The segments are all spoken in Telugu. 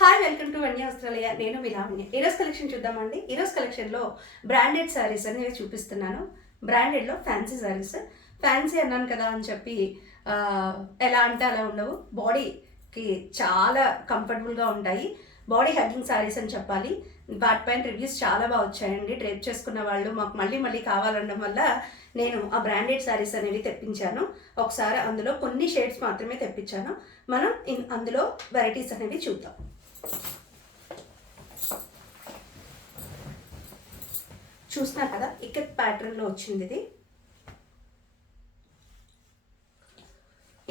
హాయ్, వెల్కమ్ టు వన్య ఆస్ట్రేలియా. నేను మీ లావణ్య. ఈరోజు కలెక్షన్ చూద్దామండి. ఈరోజు కలెక్షన్లో బ్రాండెడ్ శారీస్ అనేవి చూపిస్తున్నాను. బ్రాండెడ్లో ఫ్యాన్సీ శారీస్. ఫ్యాన్సీ అన్నాను కదా అని చెప్పి ఎలా అంటే అలా ఉండవు. బాడీకి చాలా కంఫర్టబుల్గా ఉంటాయి. బాడీ హగ్గింగ్ శారీస్ అని చెప్పాలి. వాటిపైన రివ్యూస్ చాలా బాగా వచ్చాయండి. డ్రేప్ చేసుకున్న వాళ్ళు మాకు మళ్ళీ మళ్ళీ కావాలనడం వల్ల నేను ఆ బ్రాండెడ్ శారీస్ అనేవి తెప్పించాను. ఒకసారి అందులో కొన్ని షేడ్స్ మాత్రమే తెప్పించాను. మనం అందులో వెరైటీస్ అనేవి చూద్దాం. చూస్తున్నారు కదా, ఇక్కత్ ప్యాటర్న్లో వచ్చింది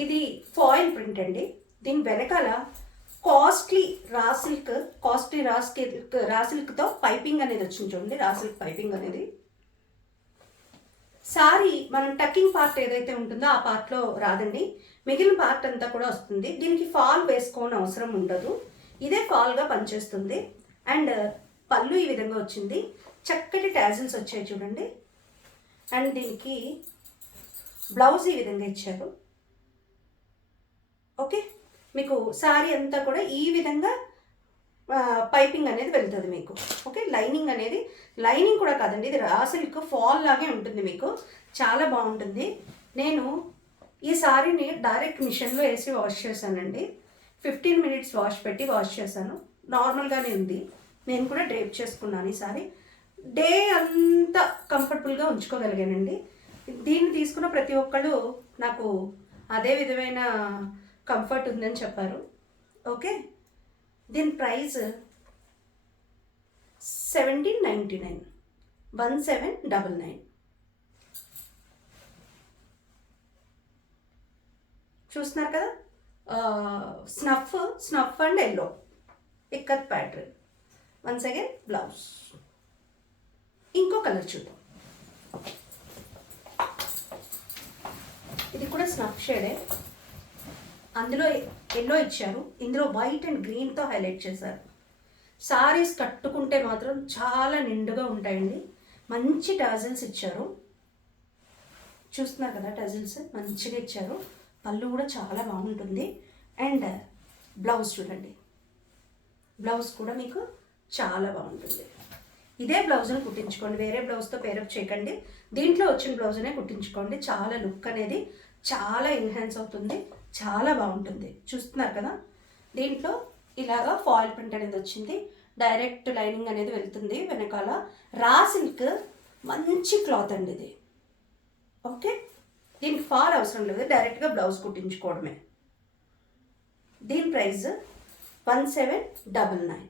ఇది ఫాయిల్ ప్రింట్ అండి. దీని వెనకాల కాస్ట్లీ రా సిల్క్తో పైపింగ్ అనేది వచ్చింది. చూడండి, రా సిల్క్ పైపింగ్ అనేది. సారీ మనం టకింగ్ పార్ట్ ఏదైతే ఉంటుందో ఆ పార్ట్లో రాదండి, మిగిలిన పార్ట్ అంతా కూడా వస్తుంది. దీనికి ఫాల్ వేసుకోని అవసరం ఉండదు. ఇదే ఫాల్గా పనిచేస్తుంది. అండ్ పళ్ళు ఈ విధంగా వచ్చింది. చక్కటి టాజిల్స్ వచ్చాయి చూడండి. అండ్ దీనికి బ్లౌజ్ ఈ విధంగా ఇచ్చారు. ఓకే, మీకు సారీ అంతా కూడా ఈ విధంగా పైపింగ్ అనేది వెళ్తుంది మీకు. ఓకే, లైనింగ్ కూడా కాదండి, ఇది రా సిల్క్ ఫాల్ లాగే ఉంటుంది. మీకు చాలా బాగుంటుంది. నేను ఈ సారీని డైరెక్ట్ మిషన్లో వేసి వాష్ చేశానండి. 15 minutes వాష్ చేశాను. నార్మల్గానే ఉంది. నేను కూడా డ్రేప్ చేసుకున్నాను. ఈ సారీ డే అంతా కంఫర్టబుల్గా ఉంచుకోగలిగానండి. దీన్ని తీసుకున్న ప్రతి ఒక్కళ్ళు నాకు అదే విధమైన కంఫర్ట్ ఉందని చెప్పారు. ఓకే, దీని ప్రైస్ 1799, 1799. చూస్తున్నారు కదా, snuff and yellow ikat pattern. Once again blouse. ఇంకో కలర్ చూద్దాం. ఇది కూడా స్నఫ్ షేడే. అందులో ఎల్లో ఇచ్చారు, ఇందులో వైట్ అండ్ గ్రీన్తో హైలైట్ చేశారు. సారీస్ కట్టుకుంటే మాత్రం చాలా నిండుగా ఉంటాయండి. మంచి టాజిల్స్ ఇచ్చారు. చూస్తున్నారు కదా, టాజిల్స్ మంచిగా ఇచ్చారు. పళ్ళు కూడా చాలా బాగుంటుంది. అండ్ బ్లౌజ్ చూడండి, బ్లౌజ్ కూడా మీకు చాలా బాగుంటుంది. ఇదే బ్లౌజ్ని కుట్టించుకోండి, వేరే బ్లౌజ్తో పేరప్ చేయకండి. దీంట్లో వచ్చిన బ్లౌజ్నే కుట్టించుకోండి. చాలా లుక్ అనేది చాలా ఎన్హాన్స్ అవుతుంది, చాలా బాగుంటుంది. చూస్తున్నారు కదా, దీంట్లో ఇలాగా ఫాయిల్ ప్రింట్ అనేది వచ్చింది. డైరెక్ట్ లైనింగ్ అనేది వెళ్తుంది వెనకాల. రా సిల్క్ మంచి క్లాత్ అండి ఇది. ఓకే, దీనికి ఫాల్ అవసరం లేదు, డైరెక్ట్గా బ్లౌజ్ కుట్టించుకోవడమే. దీని ప్రైస్ 1799.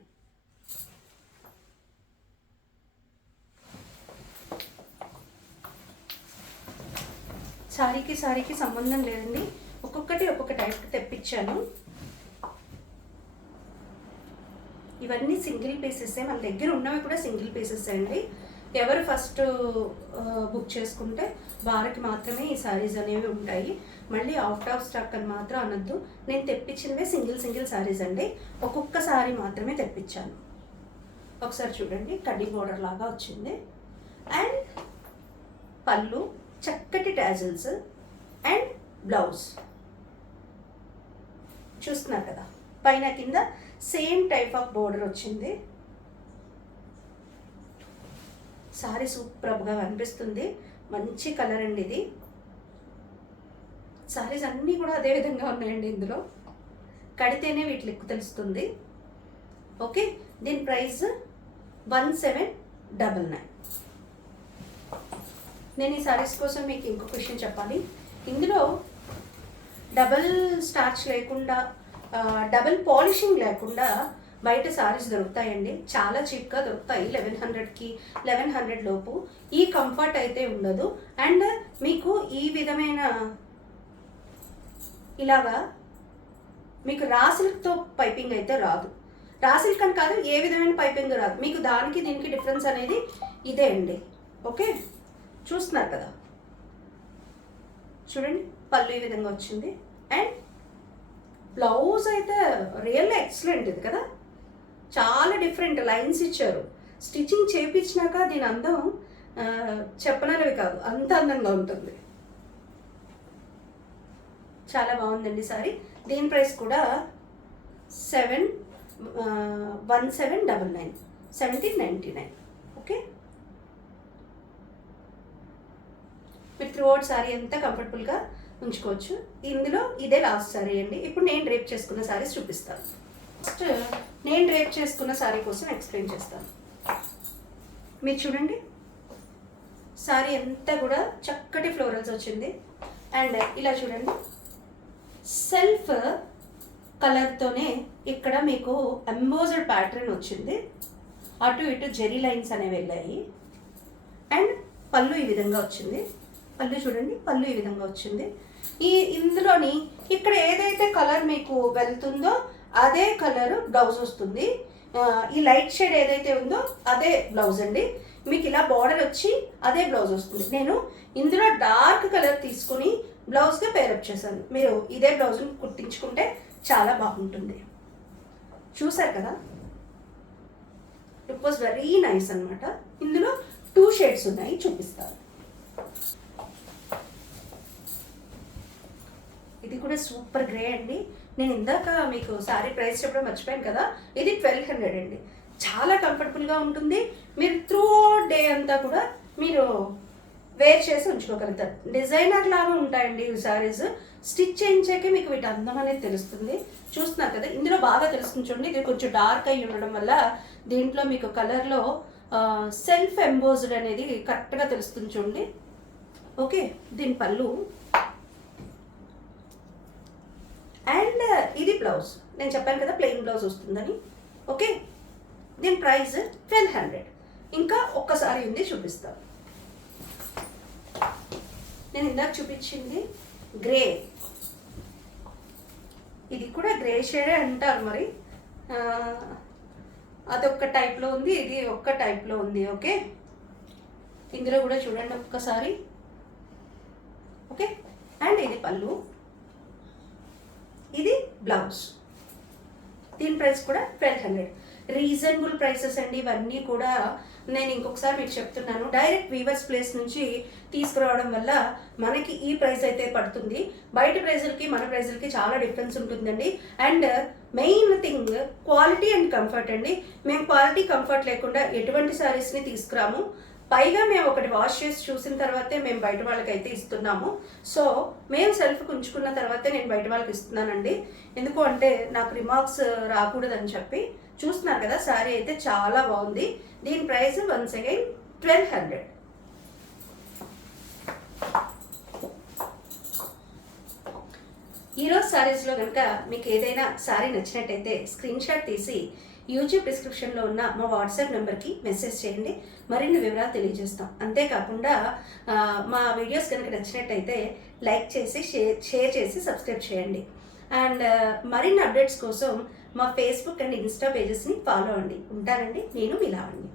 సారీకి సంబంధం లేదండి, ఒక్కొక్క టైప్ తెప్పించాను. ఇవన్నీ సింగిల్ పీసెసే, మన దగ్గర ఉన్నవి కూడా సింగిల్ పీసెస్ అండి. ఎవరు ఫస్ట్ బుక్ చేసుకుంటే వారికి మాత్రమే ఈ సారీస్ అనేవి ఉంటాయి. మళ్ళీ అవుట్ ఆఫ్ స్టాక్ అని మాత్రం అనొద్దు. నేను తెప్పించినవే సింగిల్ సారీస్ అండి. ఒక్కొక్క సారీ మాత్రమే తెప్పించాను. ఒకసారి చూడండి, కడ్డీ బోర్డర్ లాగా వచ్చింది. అండ్ పళ్ళు, చక్కటి టాజిల్స్ అండ్ బ్లౌజ్. చూస్తున్నారు కదా, పైన కింద సేమ్ టైప్ ఆఫ్ బోర్డర్ వచ్చింది. సారీ సూపర్గా కనిపిస్తుంది. మంచి కలర్ అండి ఇది. సారీస్ అన్నీ కూడా అదే విధంగా ఉన్నాయండి. ఇందులో కడితేనే వీటి లెక్కు తెలుస్తుంది. ఓకే, దీని ప్రైస్ 1799. నేను ఈ సారీస్ కోసం మీకు ఇంకొక విషయం చెప్పాలి. ఇందులో డబల్ స్టార్చ్ లేకుండా, డబల్ పాలిషింగ్ లేకుండా బయట సారీస్ దొరుకుతాయండి. చాలా చీప్గా దొరుకుతాయి. 1100 లోపు. ఈ కంఫర్ట్ అయితే ఉండదు. అండ్ మీకు ఈ విధమైన ఇలాగా మీకు రా సిల్క్తో పైపింగ్ అయితే రాదు. రా సిల్క్ అని కాదు, ఏ విధమైన పైపింగ్ రాదు మీకు. దానికి దీనికి డిఫరెన్స్ అనేది ఇదే అండి. ఓకే, చూస్తున్నారు కదా, చూడండి పళ్ళు ఈ విధంగా వచ్చింది. అండ్ బ్లౌజ్ అయితే రియల్గా ఎక్సలెంట్ ఇది కదా, చాలా డిఫరెంట్ లైన్స్ ఇచ్చారు. స్టిచ్చింగ్ చేయించినాక దీని అందం చెప్పనవి కాదు, అంత అందంగా ఉంటుంది. చాలా బాగుందండి సారీ. దీని ప్రైస్ కూడా 7 1799, 1799. ఓకే, మీరు త్రూ అవుట్ సారీ అంతా కంఫర్టబుల్గా ఉంచుకోవచ్చు. ఇందులో ఇదే లాస్ట్ సారీ అండి. ఇప్పుడు నేను డ్రేప్ చేసుకున్న సారీస్ చూపిస్తాను. ఫస్ట్ నేను డ్రేప్ చేసుకున్న సారీ కోసం ఎక్స్ప్లెయిన్ చేస్తాను. మీరు చూడండి, సారీ అంతా కూడా చక్కటి ఫ్లోరల్స్ వచ్చింది. అండ్ ఇలా చూడండి, సెల్ఫ్ కలర్తోనే ఇక్కడ మీకు ఎంబోజ్డ్ ప్యాటర్న్ వచ్చింది. అటు ఇటు జెరీ లైన్స్ అనేవి వెళ్ళాయి. అండ్ పళ్ళు ఈ విధంగా వచ్చింది. పళ్ళు చూడండి, పళ్ళు ఈ విధంగా వచ్చింది. ఇందులోని ఇక్కడ ఏదైతే కలర్ మీకు వెళ్తుందో అదే కలర్ బ్లౌజ్ వస్తుంది. ఈ లైట్ షేడ్ ఏదైతే ఉందో అదే బ్లౌజ్ అండి. మీకు ఇలా బార్డర్ వచ్చి అదే బ్లౌజ్ వస్తుంది. నేను ఇందులో డార్క్ కలర్ తీసుకుని బ్లౌజ్గా పేరప్ చేశాను. మీరు ఇదే బ్లౌజ్ని కుట్టించుకుంటే చాలా బాగుంటుంది. చూసారు కదా, ఇట్ వాజ్ వెరీ నైస్ అనమాట. ఇందులో 2 షేడ్స్ ఉన్నాయి, చూపిస్తాను. ఇది కూడా సూపర్ గ్రే అండి. నేను ఇందాక మీకు సారీ ప్రైస్ చెప్పడం మర్చిపోయాను కదా, ఇది 1200 అండి. చాలా కంఫర్టబుల్గా ఉంటుంది. మీరు త్రూ డే అంతా కూడా మీరు వేర్ చేసి ఉంచుకోగలుగుతారు. డిజైనర్ లాగా ఉంటాయండి ఈ సారీస్. స్టిచ్ చేయించాకే మీకు వీటి అందం అనేది తెలుస్తుంది. చూస్తున్నారు కదా, ఇందులో బాగా తెలుస్తుంది చూడండి. ఇది కొంచెం డార్క్ అయి ఉండడం వల్ల దీంట్లో మీకు కలర్లో సెల్ఫ్ ఎంబోజ్డ్ అనేది కరెక్ట్గా తెలుస్తుంది చూడండి. ఓకే, దీని పళ్ళు అండ్ ఇది బ్లౌజ్. నేను చెప్పాను కదా ప్లెయిన్ బ్లౌజ్ వస్తుందని. ఓకే, దీని ప్రైస్ 1200. ఇంకా ఒక్కసారి ఉంది, చూపిస్తాను. నేను ఇందాక చూపించింది గ్రే, ఇది కూడా గ్రే షేడే అంటారు మరి. అదొక్క టైప్లో ఉంది, ఇది ఒక్క టైప్లో ఉంది. ఓకే, ఇందులో కూడా చూడండి ఒక్కసారి. ఓకే, అండ్ ఇది పళ్ళు, ఇది బ్లౌజ్. దీని ప్రైస్ కూడా 1200. రీజనబుల్ ప్రైసెస్ అండి ఇవన్నీ కూడా. నేను ఇంకొకసారి మీకు చెప్తున్నాను, డైరెక్ట్ వీవర్స్ ప్లేస్ నుంచి తీసుకురావడం వల్ల మనకి ఈ ప్రైస్ అయితే పడుతుంది. బయట ప్రైజులకి మన ప్రైజులకి చాలా డిఫరెన్స్ ఉంటుందండి. And main thing quality and comfort అండి. మేము క్వాలిటీ కంఫర్ట్ లేకుండా ఎటువంటి శారీస్ని తీసుకురాము. పైగా మేము ఒకటి వాష్ చేసి చూసిన తర్వాతే మేము బయట వాళ్ళకి అయితే ఇస్తున్నాము. సో మేము సెల్ఫ్కి ఉంచుకున్న తర్వాతే నేను బయట వాళ్ళకి ఇస్తున్నానండి. ఎందుకు అంటే నాకు రిమార్క్స్ రాకూడదని చెప్పి. చూస్తున్నారు కదా, శారీ అయితే చాలా బాగుంది. దీని ప్రైస్ వన్స్ అగైన్ 1200. ఈరోజు శారీస్లో కనుక మీకు ఏదైనా శారీ నచ్చినట్టయితే స్క్రీన్ షాట్ తీసి యూట్యూబ్ డిస్క్రిప్షన్లో ఉన్న మా వాట్సాప్ నెంబర్కి మెసేజ్ చేయండి. మరిన్ని వివరాలు తెలియజేస్తాం. అంతేకాకుండా మా వీడియోస్ కనుక నచ్చినట్టయితే లైక్ చేసి షేర్ చేసి సబ్స్క్రైబ్ చేయండి. అండ్ మరిన్ని అప్డేట్స్ కోసం మా ఫేస్బుక్ అండ్ ఇన్స్టా పేజెస్ని ఫాలో అవ్వండి. ఉంటానండి, నేను మీ లావణ్య.